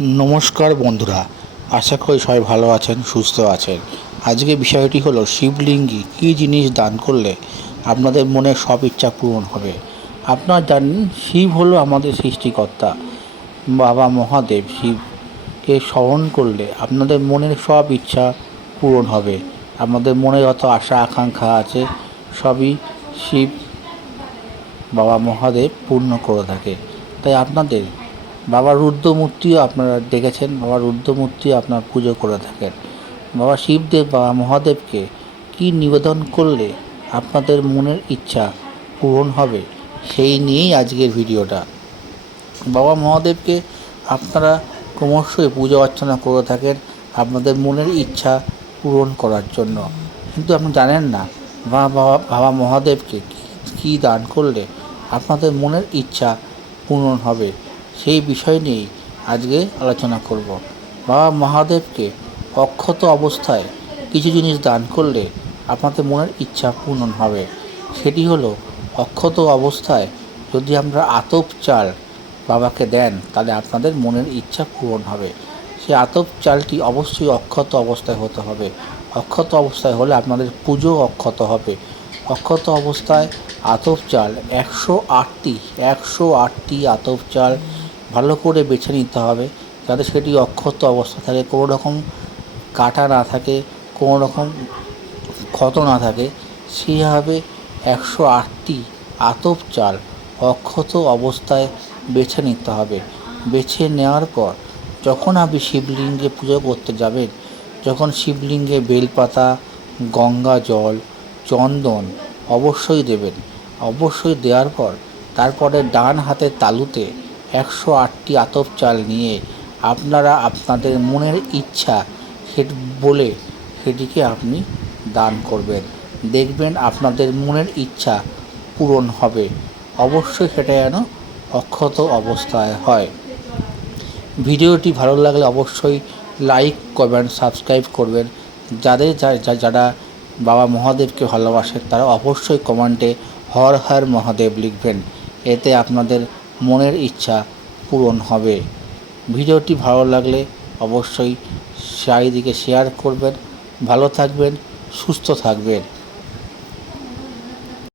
নমস্কার বন্ধুরা, আশা করি সবাই ভালো আছেন, সুস্থ আছেন। আজকে বিষয়টি হলো শিবলিঙ্গে কী জিনিস দান করলে আপনাদের মনের সব ইচ্ছা পূরণ হবে। আপনারা জানেন শিব হলো আমাদের সৃষ্টিকর্তা, বাবা মহাদেব। শিবকে স্মরণ করলে আপনাদের মনের সব ইচ্ছা পূরণ হবে। আমাদের মনে যত আশা আকাঙ্ক্ষা আছে সবই শিব বাবা মহাদেব পূর্ণ করে থাকে। তাই আপনাদের বাবা রুদ্রমূর্তিও আপনারা দেখেছেন, বাবা রুদ্রমূর্তিও আপনার পুজো করে থাকেন। বাবা শিবদেব বাবা মহাদেবকে কি নিবেদন করলে আপনাদের মনের ইচ্ছা পূরণ হবে, সেই নিয়েই আজকের ভিডিওটা। বাবা মহাদেবকে আপনারা ক্রমশই পূজা অর্চনা করে থাকেন আপনাদের মনের ইচ্ছা পূরণ করার জন্য, কিন্তু আপনি জানেন না বাবা মহাদেবকে কী দান করলে আপনাদের মনের ইচ্ছা পূরণ হবে। সেই বিষয় নিয়েই আজকে আলোচনা করব। বাবা মহাদেবকে অক্ষত অবস্থায় কিছু জিনিস দান করলে আপনাদের মনের ইচ্ছা পূরণ হবে। সেটি হলো, অক্ষত অবস্থায় যদি আমরা আতপ চাল বাবাকে দেন তাহলে আপনাদের মনের ইচ্ছা পূরণ হবে। সেই আতপ চালটি অবশ্যই অক্ষত অবস্থায় হতে হবে। অক্ষত অবস্থায় হলে আপনাদের পুজো অক্ষত হবে। অক্ষত অবস্থায় আতপ চাল 108টি আতপ চাল ভালো করে বেছে নিতে হবে, যাতে সেটি অক্ষত অবস্থা থাকে, কোনো রকম কাটা না থাকে, কোনো রকম ক্ষত না থাকে। সেইভাবে 108টি আতপ চাল অক্ষত অবস্থায় বেছে নিতে হবে। বেছে নেওয়ার পর যখন আপনি শিবলিঙ্গে পুজো করতে যাবেন, যখন শিবলিঙ্গে বেলপাতা, গঙ্গা জল, চন্দন অবশ্যই দেবেন। অবশ্যই দেওয়ার পর তারপরে ডান হাতের তালুতে 108টি আতপ চাল নিয়ে আপনারা আপনাদের মনের ইচ্ছা বলে সেটিকে আপনি দান করবেন। দেখবেন আপনাদের মনের ইচ্ছা পূরণ হবে। অবশ্যই সেটা যেন অক্ষত অবস্থায় হয়। ভিডিওটি ভালো লাগলে অবশ্যই লাইক, কমেন্ট, সাবস্ক্রাইব করবেন। যারা বাবা মহাদেবকে ভালোবাসেন তারা অবশ্যই কমেন্টে হর হর মহাদেব লিখবেন। এতে আপনাদের মনের ইচ্ছা পূরণ হবে। ভিডিওটি ভালো লাগলে অবশ্যই চারিদিকে শেয়ার করবেন। ভালো থাকবেন, সুস্থ থাকবেন।